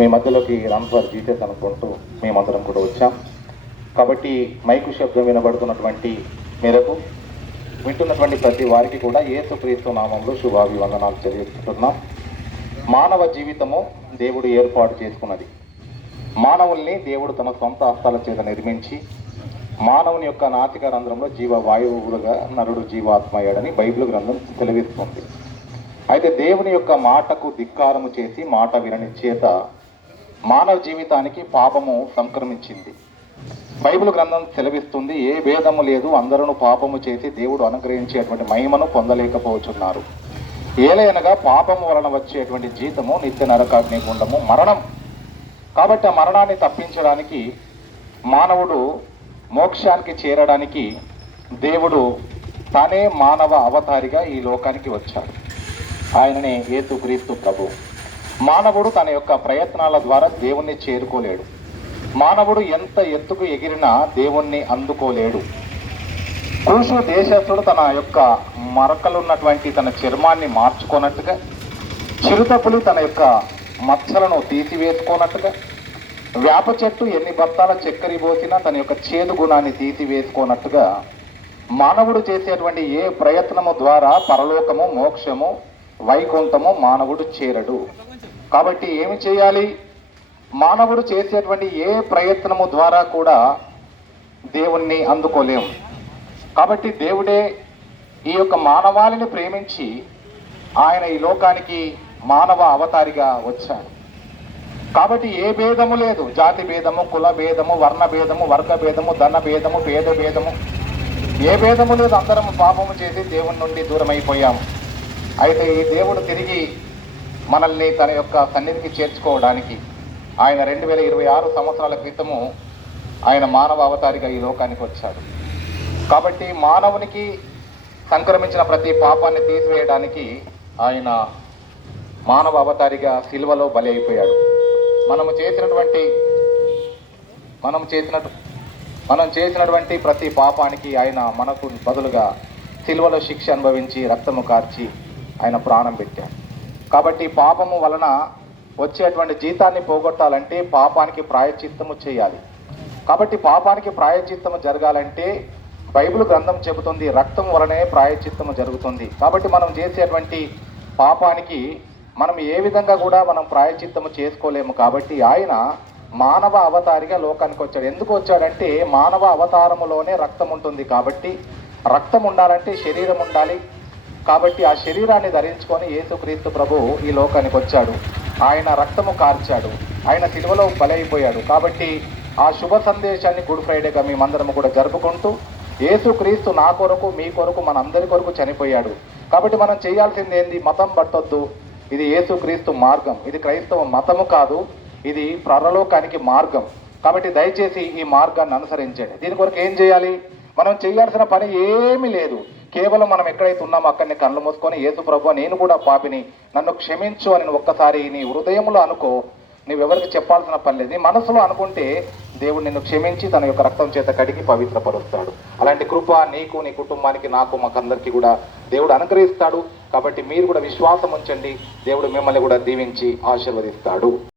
మీ మధ్యలోకి run for Jesus అనుకుంటూ మేమందరం కూడా వచ్చాం. కాబట్టి మైకు శబ్దం వినబడుతున్నటువంటి మేరకు వింటున్నటువంటి ప్రతి వారికి కూడా యేసుక్రీస్తు నామంలో శుభాభివందనాలు తెలియజేస్తున్నాం. మానవ జీవితము దేవుడు ఏర్పాటు చేసుకున్నది. మానవుల్ని దేవుడు తన సొంత హస్తాల చేత నిర్మించి మానవుని యొక్క నాసిక రంధ్రంలో జీవవాయువులుగా నరుడు జీవాత్మ అయ్యాడని బైబిల్ గ్రంథం సెలవిస్తుంది. అయితే దేవుని యొక్క మాటకు ధిక్కారము చేసి మాట వినని చేత మానవ జీవితానికి పాపము సంక్రమించింది. బైబిల్ గ్రంథం సెలవిస్తుంది, ఏ భేదము లేదు, అందరూ పాపము చేసి దేవుడు అనుగ్రహించేటువంటి మహిమను పొందలేకపోతున్నారు. ఏలయనగా పాపము వలన వచ్చేటువంటి జీతము నిత్య నరకాగ్ని గుండము మరణం. కాబట్టి ఆ మరణాన్ని తప్పించడానికి మానవుడు మోక్షానికి చేరడానికి దేవుడు తానే మానవ అవతారిగా ఈ లోకానికి వచ్చాడు. ఆయననే యేసుక్రీస్తు ప్రభు. మానవుడు తన యొక్క ప్రయత్నాల ద్వారా దేవుణ్ణి చేరుకోలేడు. మానవుడు ఎంత ఎత్తుకు ఎగిరినా దేవుణ్ణి అందుకోలేడు. కూషు దేశస్థుడు తన యొక్క మరకలున్నటువంటి తన చర్మాన్ని మార్చుకోనట్టుగా, చిరుతపులి తన యొక్క మచ్చలను తీసివేసుకోనట్టుగా, వేప చెట్టు ఎన్ని బత్తాల చక్కెర పోసినా తన యొక్క చేదు గుణాన్ని తీసివేసుకోనట్టుగా మానవుడు చేసేటువంటి ఏ ప్రయత్నము ద్వారా పరలోకము, మోక్షము, వైకుంఠము మానవుడు చేరడు. కాబట్టి ఏమి చేయాలి? మానవుడు చేసేటువంటి ఏ ప్రయత్నము ద్వారా కూడా దేవుణ్ణి అందుకోలేము. కాబట్టి దేవుడే ఈ యొక్క మానవాళిని ప్రేమించి ఆయన ఈ లోకానికి మానవ అవతారిగా వచ్చాడు. కాబట్టి ఏ భేదము లేదు. జాతి భేదము, కుల భేదము, వర్ణ భేదము, వర్గ భేదము, ధన భేదము, భేద భేదము, ఏ భేదము లేదు. అందరం పాపము చేసి దేవుని నుండి దూరం అయిపోయాము. అయితే ఈ దేవుడు తిరిగి మనల్ని తన యొక్క సన్నిధికి చేర్చుకోవడానికి ఆయన 2026 సంవత్సరాల క్రితము ఆయన మానవ అవతారిగా ఈ లోకానికి వచ్చాడు. కాబట్టి మానవునికి సంక్రమించిన ప్రతి పాపాన్ని తీసివేయడానికి ఆయన మానవ అవతారిగా సిలువలో బలి అయిపోయాడు. మనం చేసినటువంటి ప్రతి పాపానికి ఆయన మనకు బదులుగా సిలువలో శిక్ష అనుభవించి రక్తము కార్చి ఆయన ప్రాణం పెట్టాడు. కాబట్టి పాపము వలన వచ్చేటువంటి జీతాన్ని పోగొట్టాలంటే పాపానికి ప్రాయశ్చిత్తము చేయాలి. కాబట్టి పాపానికి ప్రాయశ్చిత్తము జరగాలంటే బైబిల్ గ్రంథం చెబుతుంది, రక్తం వలనే ప్రాయశ్చిత్తము జరుగుతుంది. కాబట్టి మనం చేసేటువంటి పాపానికి మనం ఏ విధంగా కూడా మనం ప్రాయశ్చిత్తము చేసుకోలేము. కాబట్టి ఆయన మానవ అవతారిగా లోకానికి వచ్చాడు. ఎందుకు వచ్చాడంటే మానవ అవతారములోనే రక్తం ఉంటుంది. కాబట్టి రక్తం ఉండాలంటే శరీరం ఉండాలి. కాబట్టి ఆ శరీరాన్ని ధరించుకొని యేసుక్రీస్తు ప్రభు ఈ లోకానికి వచ్చాడు. ఆయన రక్తము కార్చాడు. ఆయన సిలువలో బలైపోయాడు. కాబట్టి ఆ శుభ సందేశాన్ని గుడ్ ఫ్రైడేగా మేమందరము కూడా జరుపుకుంటూ యేసుక్రీస్తు నా కొరకు, మీ కొరకు, మనందరి కొరకు చనిపోయాడు. కాబట్టి మనం చేయాల్సింది ఏంది? మతం పట్టొద్దు. ఇది యేసుక్రీస్తు మార్గం. ఇది క్రైస్తవ మతము కాదు, ఇది పరలోకానికి మార్గం. కాబట్టి దయచేసి ఈ మార్గాన్ని అనుసరించండి. దీని కొరకు ఏం చేయాలి? మనం చేయాల్సిన పని ఏమీ లేదు. కేవలం మనం ఎక్కడైతే ఉన్నామో అక్కడిని కళ్ళు మూసుకొని, యేసు ప్రభువా నేను కూడా పాపిని, నన్ను క్షమించు అని ఒక్కసారి నీ హృదయంలో అనుకో. నువ్వెవరికి చెప్పాల్సిన పని లేదు. నీ మనసులో అనుకుంటే దేవుడు నిన్ను క్షమించి తన యొక్క రక్తం చేత కడిగి పవిత్రపరుస్తాడు. అలాంటి కృప నీకు, నీ కుటుంబానికి, నాకు, మాకందరికీ కూడా దేవుడు అనుగ్రహిస్తాడు. కాబట్టి మీరు కూడా విశ్వాసం ఉంచండి. దేవుడు మిమ్మల్ని కూడా దీవించి ఆశీర్వదిస్తాడు.